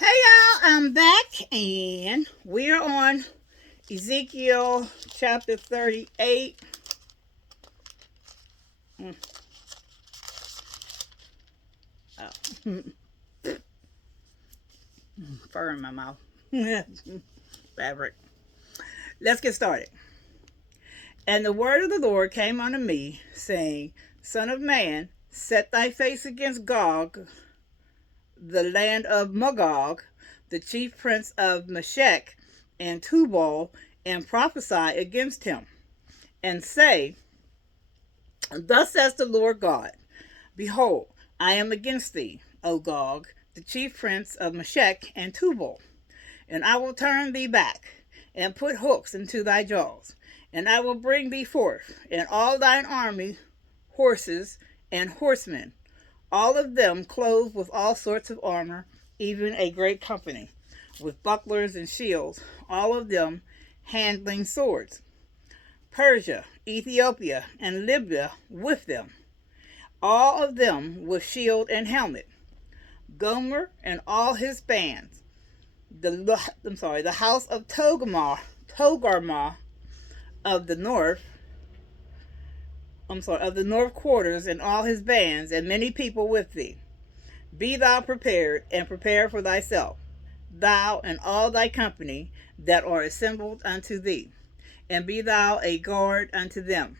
Hey y'all, I'm back and we're on Ezekiel chapter 38. Mm, oh, fur in my mouth. Fabric. Let's get started. And the word of the Lord came unto me, saying, Son of man, set thy face against Gog, the land of Magog, the chief prince of Meshech and Tubal, and prophesy against him, and say, Thus says the Lord God, Behold, I am against thee, O Gog, the chief prince of Meshech and Tubal, and I will turn thee back, and put hooks into thy jaws, and I will bring thee forth, and all thine army, horses and horsemen, all of them clothed with all sorts of armor, even a great company, with bucklers and shields, all of them handling swords. Persia, Ethiopia, and Libya with them, all of them with shield and helmet. Gomer and all his bands. The house of Togarmah of the north. Of the north quarters and all his bands, and many people with thee. Be thou prepared, and prepare for thyself, thou and all thy company that are assembled unto thee, and be thou a guard unto them.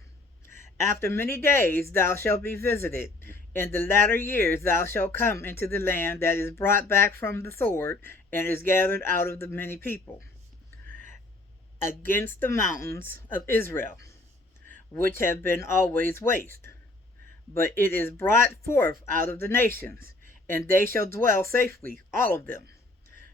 After many days thou shalt be visited. In the latter years thou shalt come into the land that is brought back from the sword, and is gathered out of the many people, against the mountains of Israel, which have been always waste. But it is brought forth out of the nations, and they shall dwell safely, all of them.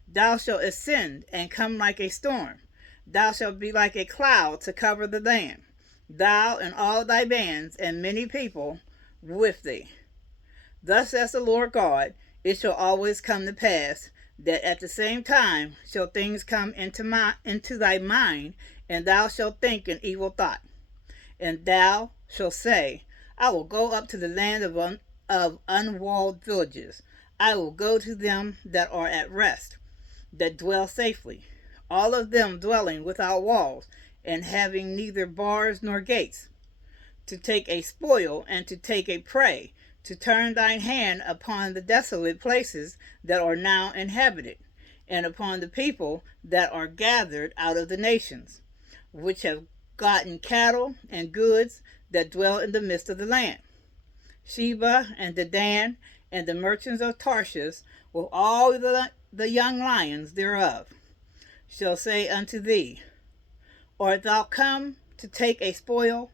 Thou shalt ascend and come like a storm. Thou shalt be like a cloud to cover the land, thou and all thy bands, and many people with thee. Thus says the Lord God, it shall always come to pass, that at the same time shall things come into thy mind, and thou shalt think an evil thought. And thou shalt say, I will go up to the land of unwalled villages. I will go to them that are at rest, that dwell safely, all of them dwelling without walls, and having neither bars nor gates, to take a spoil and to take a prey, to turn thine hand upon the desolate places that are now inhabited, and upon the people that are gathered out of the nations, which have gotten cattle and goods, that dwell in the midst of the land. Sheba and Dedan and the merchants of Tarshish, with all the young lions thereof, shall say unto thee, Art thou come to take a spoil?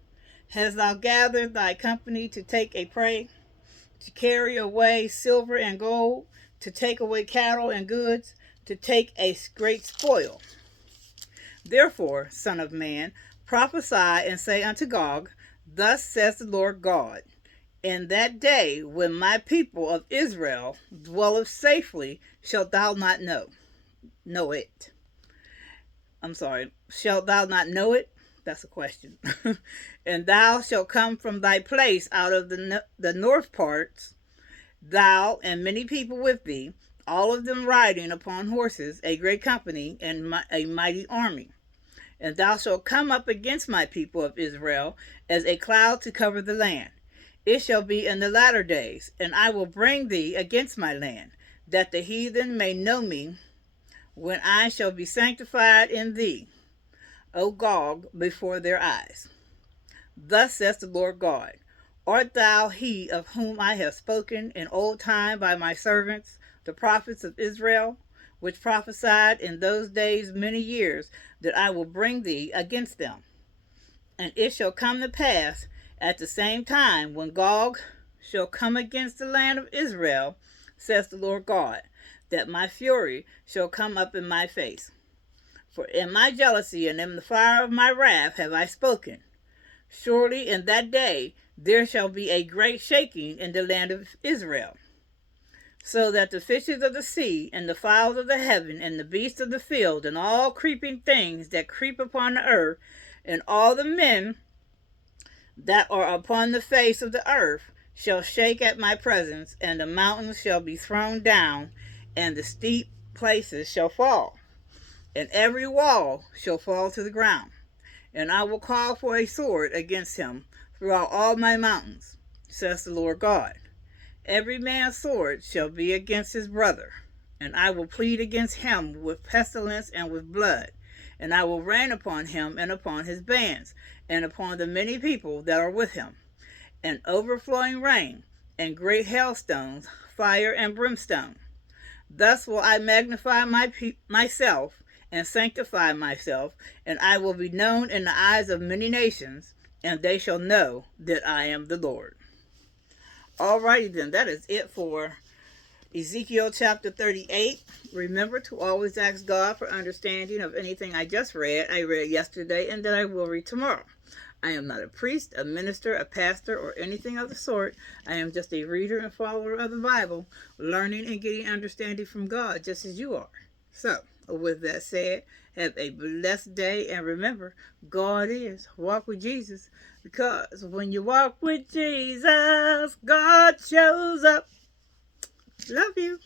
Hast thou gathered thy company to take a prey, to carry away silver and gold, to take away cattle and goods, to take a great spoil? Therefore, son of man, prophesy and say unto Gog, Thus says the Lord God, In that day when my people of Israel dwelleth safely, shalt thou not know it. Shalt thou not know it? That's a question. And thou shalt come from thy place out of the north parts, thou and many people with thee, all of them riding upon horses, a great company, and a mighty army. And thou shalt come up against my people of Israel as a cloud to cover the land. It shall be in the latter days, and I will bring thee against my land, that the heathen may know me, when I shall be sanctified in thee, O Gog, before their eyes. Thus says the Lord God, Art thou he of whom I have spoken in old time by my servants, the prophets of Israel, which prophesied in those days many years, that I will bring thee against them? And it shall come to pass at the same time, when Gog shall come against the land of Israel, says the Lord God, that my fury shall come up in my face. For in my jealousy and in the fire of my wrath have I spoken. Surely in that day there shall be a great shaking in the land of Israel, so that the fishes of the sea, and the fowls of the heaven, and the beasts of the field, and all creeping things that creep upon the earth, and all the men that are upon the face of the earth, shall shake at my presence, and the mountains shall be thrown down, and the steep places shall fall, and every wall shall fall to the ground. And I will call for a sword against him throughout all my mountains, says the Lord God. Every man's sword shall be against his brother, and I will plead against him with pestilence and with blood, and I will rain upon him and upon his bands, and upon the many people that are with him, an overflowing rain, and great hailstones, fire and brimstone. Thus will I magnify myself and sanctify myself, and I will be known in the eyes of many nations, and they shall know that I am the Lord. Alrighty then, that is it for Ezekiel chapter 38. Remember to always ask God for understanding of anything I just read. I read yesterday and that I will read tomorrow. I am not a priest, a minister, a pastor, or anything of the sort. I am just a reader and follower of the Bible, learning and getting understanding from God just as you are. So, with that said, have a blessed day, and remember, God is. Walk with Jesus, because when you walk with Jesus, God shows up. Love you.